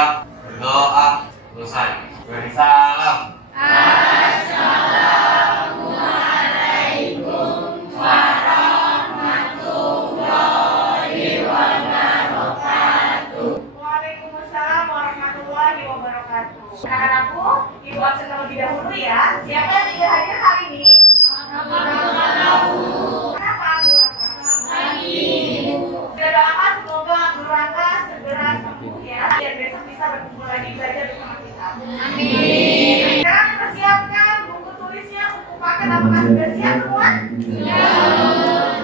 Siap, berdoa, selesai. Beri salam. Assalamualaikum warahmatullahi wabarakatuh. Waalaikumsalam warahmatullahi wabarakatuh. Anak-anakku, ibu absen terlebih dahulu ya. Siapa yang tidak hadir hari ini? Kenapa, Bu Raka? Sudah doakan semoga Bu Raka segera sembuh ya, biar besok bisa berkumpul lagi belajar bersama kita. Amin. Sekarang persiapkan buku tulisnya, buku paket. Apakah sudah siap semua?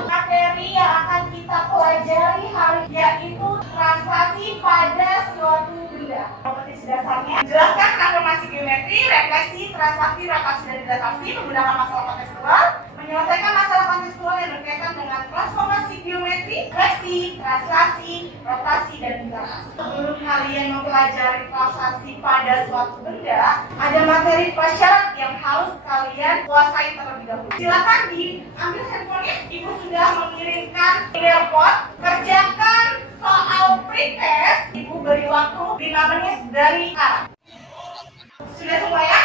Materi yang akan kita pelajari hari ini yaitu translasi pada suatu benda. Kompetisi dasarnya jelaskan transformasi geometri, refleksi, translasi, rotasi, dan dilatasi menggunakan masalah kontekstual. Menyelesaikan masalah kontekstual yang berkaitan dengan transformasi geometri, refleksi, translasi, rotasi, dan dilatasi. Sebelum kalian mempelajari translasi pada suatu benda, ada materi prasyarat yang harus kalian kuasai terlebih dahulu. Silakan diambil handphonenya. Ibu sudah mengirimkan email pot. Kerjakan soal pretest. Ibu beri waktu 5 menit dari sekarang. Sudah semua ya?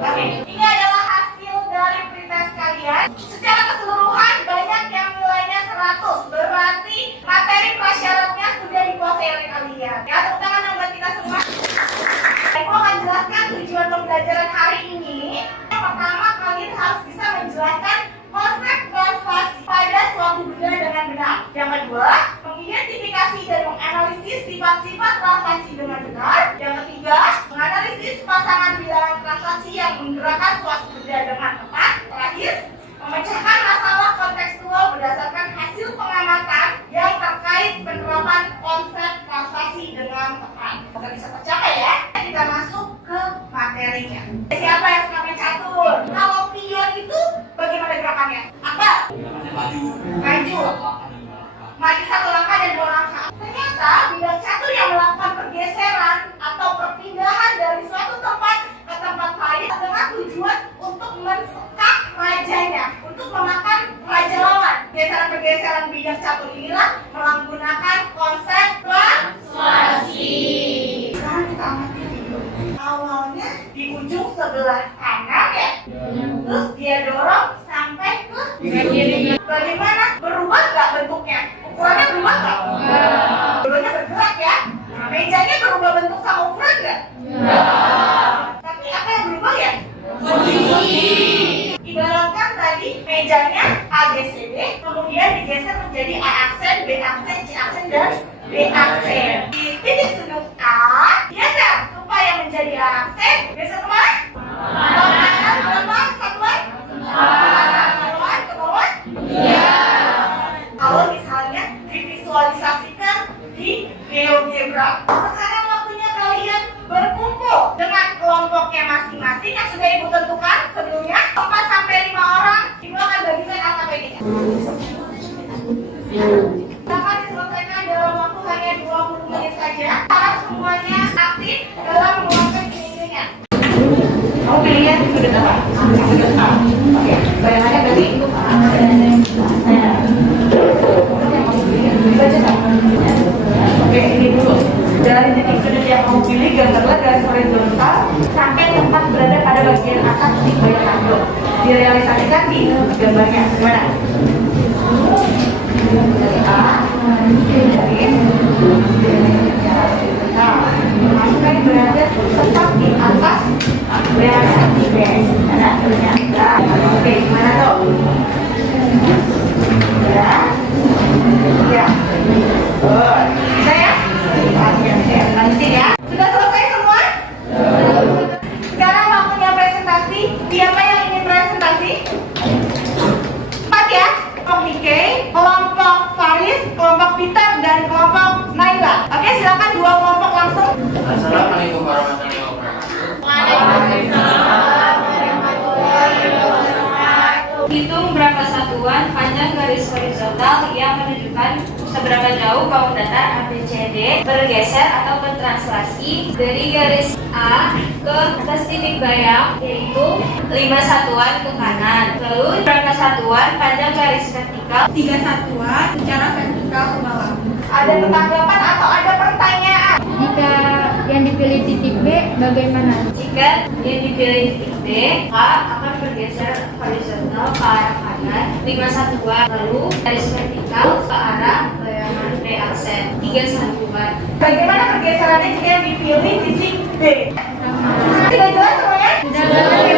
Oke. Ini adalah hasil dari pretest kalian. Secara keseluruhan banyak yang nilainya 100. Berarti materi prasyaratnya sudah dikuasai oleh kalian. Ya, tepuk tangan yang buat kita semua. Aku akan jelaskan tujuan pembelajaran hari ini. Yang pertama, kalian harus bisa menjelaskan konsep translasi pada suatu benda dengan benar. Yang kedua, mengidentifikasi dan menganalisis sifat-sifat translasi dengan benar. Yang ketiga, menganalisis pasangan bilangan translasi yang menggerakkan suatu benda dengan tepat. Terakhir, memecahkan masalah kontekstual berdasarkan hasil pengamatan yang terkait penerapan konsep translasi dengan tepat. Semoga bisa tercapai ya. Kita masuk ke materinya. Siapa yang suka main catur? Kalau pion itu bagaimana gerakannya? Apa? Maju. Maju satu langkah dan dua langkah. Ternyata bidang catur yang melakukan pergeseran atau perpindahan dari suatu tempat ke tempat lain dengan tujuan untuk mensekap rajanya, untuk memakan raja lawan. Pergeseran bidang catur inilah menggunakan konsep translasi. Sekarang kita amati video. Awalnya di ujung sebelah kanan ya, terus dia dorong sampai ke kiri. Bagaimana? Berubah nggak bentuknya? Ukurannya berubah nggak? Dulunya bergerak ya. Nah, mejanya berubah bentuk sama ukuran nggak? Tapi apa yang berubah ya? Posisi. Ibaratkan tadi mejanya ABCD, kemudian digeser menjadi A aksen, B aksen, C aksen, dan D aksen. Di titik sudut A, geser supaya menjadi A aksen. Geser kemana? Ke kanan, berapa? Satuan? Satuan ke bawah? Iya. Kalau misalnya divisualisasikan di GeoGebra. Sekarang waktunya kalian berkumpul dengan kelompoknya masing-masing yang sudah ibu tentukan sebelumnya. 4 sampai 5 orang. Ibu akan bagikan AKPD-nya. Dapat diselesaikan dalam waktu hanya 20 menit saja. Harap semuanya aktif dalam meluangkan ide-idenya. Kamu pilihnya di sudut apa? Sudut A. Oke. Bayangannya berarti itu A. Dibaca tak? Oke, ini dulu. Dari titik sudut yang kamu pilih, gambarlah garis horizontal sampai tempat berada pada bagian atas titik bayangan itu. Direalisasikan di gambarnya. Gimana? Dari A, garis. Nah, masukkan berada tepat di atas bayangan B. Ada ternyata. Oke, gimana tuh? Ya. Ya. Bisa ya? Lanjut ya. Sudah selesai semua? Sekarang waktunya presentasi. Siapa yang ingin presentasi? 4 ya? Kelompok Nike, kelompok Faris, kelompok Peter, dan kelompok Naila. Oke, silakan 2 kelompok langsung. Assalamualaikum warahmatullahi wabarakatuh. Waalaikumsalam warahmatullahi wabarakatuh. Hitung berapa satuan panjang garis horizontal yang menunjukkan seberapa jauh kolom datar ABCD bergeser atau bertranslasi dari garis A ke atas titik bayang, yaitu 5 satuan ke kanan. Lalu berapa satuan panjang garis vertikal? 3 satuan secara vertikal ke bawah. Ada tanggapan atau ada pertanyaan? Jika yang Bagaimana? Jika yang dipilih titik B, A akan bergeser horizontal ke arah kanan 5 satuan, lalu garis vertikal ke arah bayangan B aksen 3 satuan. Bagaimana pergeserannya jika yang dipilih titik B? Sudah jelas semuanya? Beri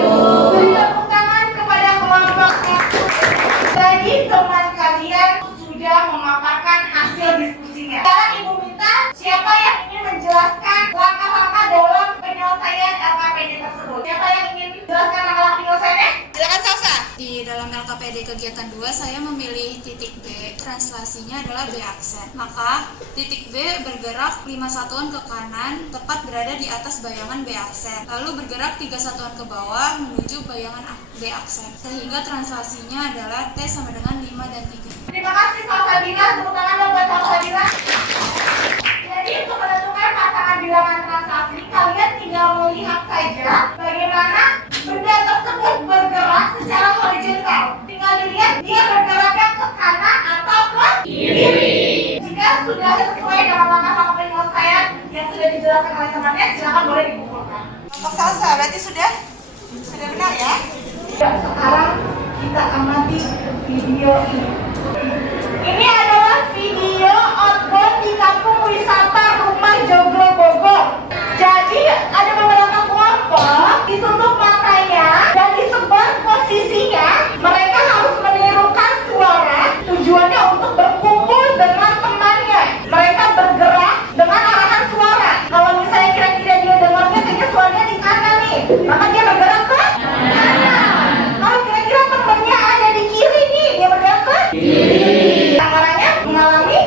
tepuk tangan kepada kelompok 1. Jadi teman kalian sudah memaparkan hasil diskusinya. Sekarang Ibu minta siapa yang ingin menjelaskan langkah-langkah dalam penyelesaian LKPD tersebut. Siapa yang ingin menjelaskan langkah-langkah penyelesaiannya? Silakan Salsa. Di dalam LKPD kegiatan 2 saya memilih titik B, translasinya adalah B aksen. Maka titik B bergerak 5 satuan ke kanan, tepat berada di atas bayangan B aksen. Lalu bergerak 3 satuan ke bawah menuju bayangan B aksen. Sehingga translasinya adalah T sama dengan 5 dan 3. Terima kasih Salsabila, tepuk tangan dong buat Salsabila. Jadi untuk menentukan pasangan bilangan translasi, kalian tinggal melihat saja bagaimana benda tersebut bergerak secara horizontal. Tinggal dilihat dia bergeraknya ke kanan atau ke kiri. Jika sudah sesuai dengan langkah-langkah penyelesaian yang sudah dijelaskan oleh temannya, silakan boleh dikumpulkan. Untuk Salsa, berarti sudah benar ya? Ya, sekarang kita amati video ini. Ini adalah video outbound di kampung wisata Rumah Joglo Bogor. Jadi ada beberapa kelompok ditutup matanya dan disebar posisinya. Mereka harus menirukan suara. Tujuannya untuk berkumpul dengan temannya. Mereka bergerak dengan arahan suara. Kalau misalnya kira-kira dia dengarnya kayaknya suaranya di kanan nih, maka dia bergerak ke kanan. Kalau kira-kira temannya ada di kiri nih, dia bergerak ke kiri. Orangnya mengalami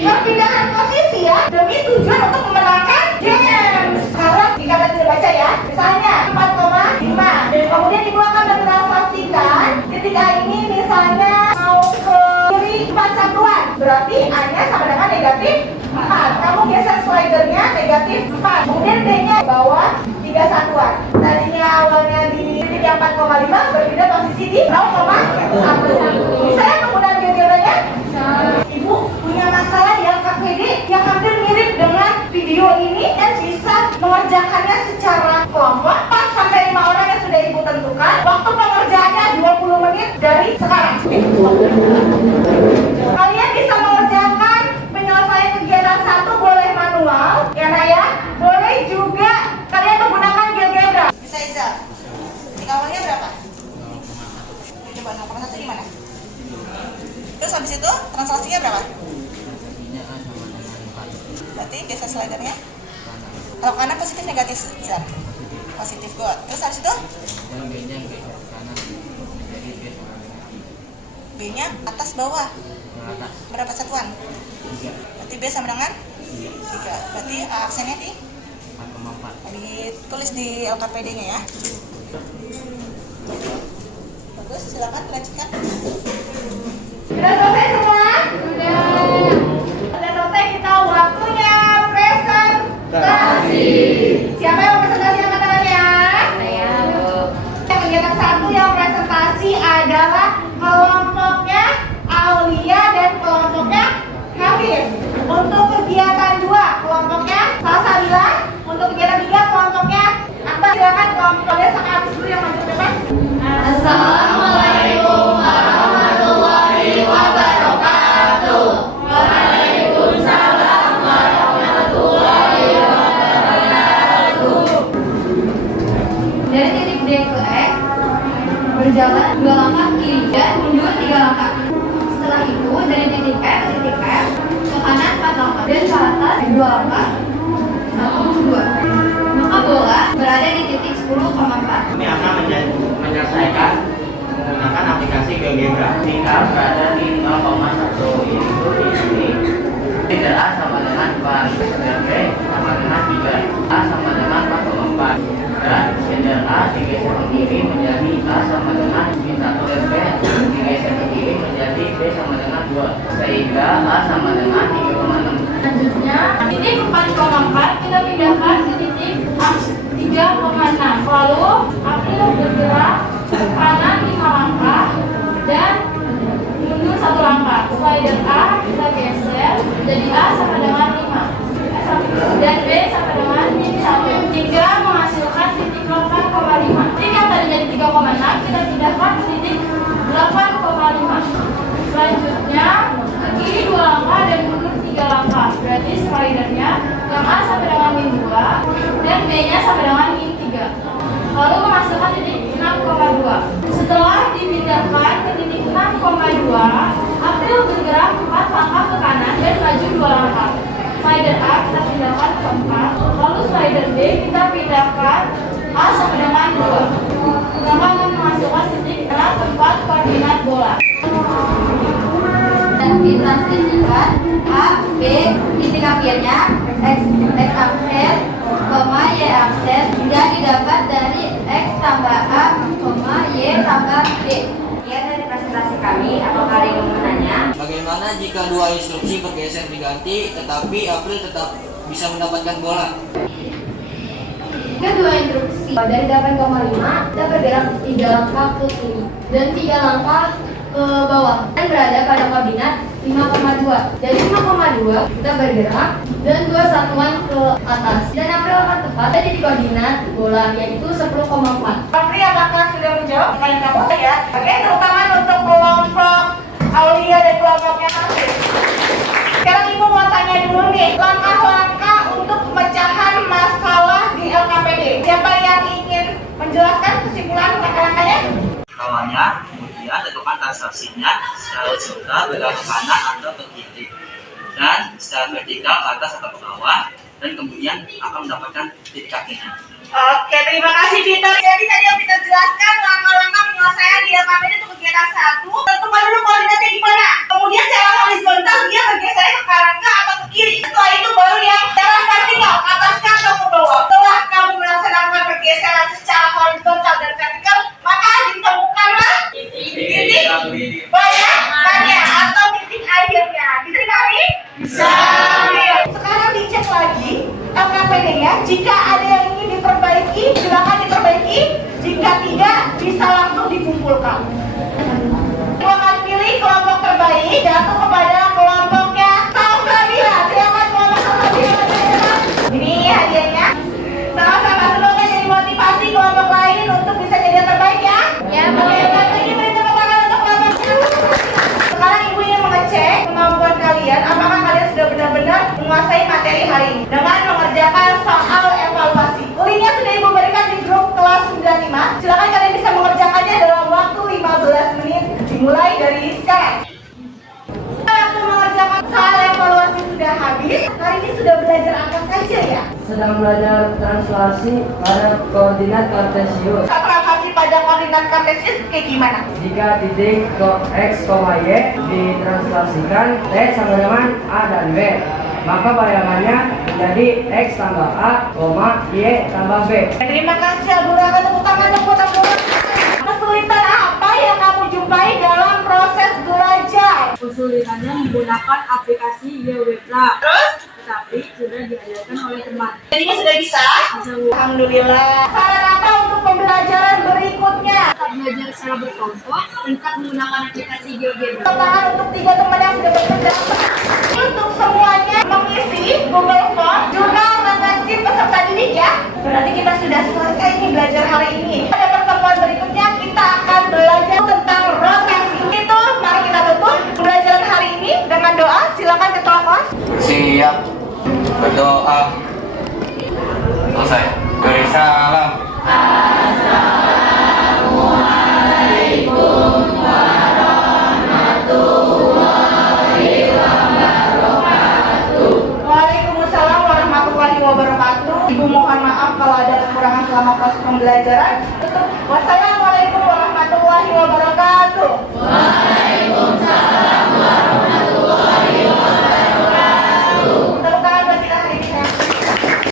perpindahan posisi ya, demi tujuan untuk memenangkan game. Sekarang jika Anda tidak baca ya, misalnya 4,5 dan kemudian ibu akan mentranslasikan ketika ini misalnya mau ke kiri 4 satuan, berarti A-nya sama dengan negatif 4. Kamu geser slidernya negatif 4, kemudian B-nya bawah 3 satuan. Tadinya awalnya di titik 4,5 berpindah posisi di 0,1. Misalnya penggunaan GeoGebranya, Ibu punya masalah di LKPD yang hampir mirip dengan video ini dan bisa mengerjakannya secara kelompok 4 sampai 5 orang yang sudah Ibu tentukan. Waktu pengerjaannya 20 menit dari sekarang. Kalian bisa mengerjakan penyelesaian kegiatan 1 boleh manual, ya Nak ya. Boleh juga kalian menggunakan GeoGebra. Bisa Iza. Titik awalnya berapa? Coba 0,1 di mana? Terus habis itu translasinya berapa? Berarti geser slidernya. Kalau kanan positif negatif Zar. Positif good. Terus habis itu? B-nya atas bawah. Berapa satuan? Berarti B sama dengan 3. Berarti A aksennya di 4,4. Ditulis di LKPD-nya ya. Bagus, silakan lanjutkan. Sudah selesai semua? Sudah selesai, kita waktunya presentasi. Siapa yang mau presentasi angkat tangannya? Saya, Bu. Kegiatan 1 yang presentasi adalah kelompoknya Aulia dan kelompoknya Hafiz. Untuk kegiatan 2 kelompoknya Salsabila. Untuk kegiatan 3 kelompoknya Akbar. Silakan kelompoknya sama Hafiz dulu yang maju ke depan. Assalamualaikum warahmatullahi wabarakatuh. Waalaikumsalam warahmatullahi wabarakatuh. Dari titik D ke E, berjalan 2 langkah kiri dan mundur 3 langkah. Setelah itu dari titik E ke titik F, ke kanan 4 langkah dan ke atas 2 langkah. 1, 2. Maka bola berada di titik 10,4. Ini akan menyelesaikan menggunakan aplikasi GeoGebra. Jika berada di 0,1 itu di sini. Slider A sama dengan 4, slider B sama dengan 3, A sama dengan 4,4. Dan slider A digeser ke kiri menjadi A sama dengan 1, dan B digeser ke kiri menjadi B sama dengan 2, sehingga A sama dengan 3,6. Selanjutnya, titik 4,4 kita pindahkan ke titik 3,6. Lalu, April bergerak kanan 5 langkah dan mundur 1 langkah. Slider A kita geser jadi A sama dengan 5. D kita pindahkan A sama dengan 2. Sedangkan memasukkan titik adalah tempat koordinat bola. Dan ditransmisikan A, B, titik akhirnya X aksen, Y aksen yang didapat dari X tambah A, Y tambah B. Ya, dari presentasi kami, apakah ada yang mau menanya? Bagaimana jika dua instruksi bergeser diganti, tetapi April tetap bisa mendapatkan bola? Kedua instruksi dari 8,5 kita bergerak 3 langkah ke kiri dan 3 langkah ke bawah dan berada pada koordinat 5,2. Dari 5,2 kita bergerak dan 2 satuan ke atas dan April akan tepat di koordinat bola yaitu 10,4. Apri, apakah sudah menjawab pertanyaan kamu ya? Oke, terutama untuk kelompok Aulia dan kelompoknya Hafiz. Sekarang Ibu mau tanya dulu nih, langkah-langkah untuk pemecahan masalah di LKPD. Siapa yang ingin menjelaskan kesimpulan langkah-langkahnya? Kawannya, kemudian tentukan transaksinya secara horizontal belok ke kanan atau ke kiri, dan secara vertikal ke atas atau ke bawah, dan kemudian akan mendapatkan titik akhirnya. Oke, terima kasih Peter. Jadi tadi yang Peter jelaskan langkah-langkah penyelesaian di LKPD untuk kegiatan 1. Tentukan dulu koordinatnya gimana. Kemudian secara horizontal dia bergeser ke kanan kah atau ke kiri. Setelah itu baru yang secara vertikal, ke atas kah atau ke bawah. Setelah kamu melaksanakan pergeseran secara horizontal dan vertikal, maka ditemukanlah titik bayangannya atau titik akhirnya. Bisa dipahami? Bisa. Sekarang dicek lagi LKPD-nya. Jika ada yang ingin diperbaiki, silakan diperbaiki. Jika tidak, bisa langsung dikumpulkan. Silakan pilih kelompok terbaik, jatuh kepada kelompoknya Salsabila. Silakan kelompok Salsabila. Ini hadiahnya. Sama-sama, semoga jadi motivasi kelompok lain untuk bisa jadi yang terbaik ya. Ya, boleh. Lagi beri tepuk tangan untuk kelompoknya. Sekarang Ibu ingin mengecek kemampuan kalian, apakah kalian sudah benar-benar menguasai materi hari ini dengan mengerjakan soal evaluasi. Linknya sudah Ibu berikan di grup kelas 95. Silakan kalian bisa mengerjakannya dalam waktu 15 menit dimulai dari sekarang. Waktu mengerjakan soal evaluasi sudah habis. Hari ini sudah belajar apa saja ya? Sedang belajar translasi pada koordinat kartesius. Translasi pada koordinat kartesius kayak gimana? Jika titik X, Y ditranslasikan X sama dengan A dan B, maka bayangannya menjadi X tambah A, Y tambah B. Terima kasih Abura, tepuk tangan untuk Abura. Kesulitan apa yang kamu jumpai dalam proses belajar? Kesulitannya menggunakan aplikasi YWPLA, Terus? tetapi sudah diajarkan oleh teman. Jadinya sudah bisa? Alhamdulillah. Saran apa untuk pembelajaran berikutnya? Belajar secara berkelompok, tetap menggunakan aplikasi GeoGebra. Tantangan untuk 3 teman yang sudah bekerja. Untuk semuanya mengisi Google Form, jurnal refleksi peserta didik ya. Berarti kita sudah selesai nih belajar hari ini. Pada pertemuan berikutnya kita akan belajar tentang rotasi. Itu mari kita tutup pembelajaran hari ini dengan doa. Silakan ketua kelas. Siap, berdoa. Selesai. Beri salam. Waalaikumsalam warahmatullahi wabarakatuh. Ibu mohon maaf kalau ada kekurangan selama proses pembelajaran. Wassalamualaikum warahmatullahi wabarakatuh. Waalaikumsalam.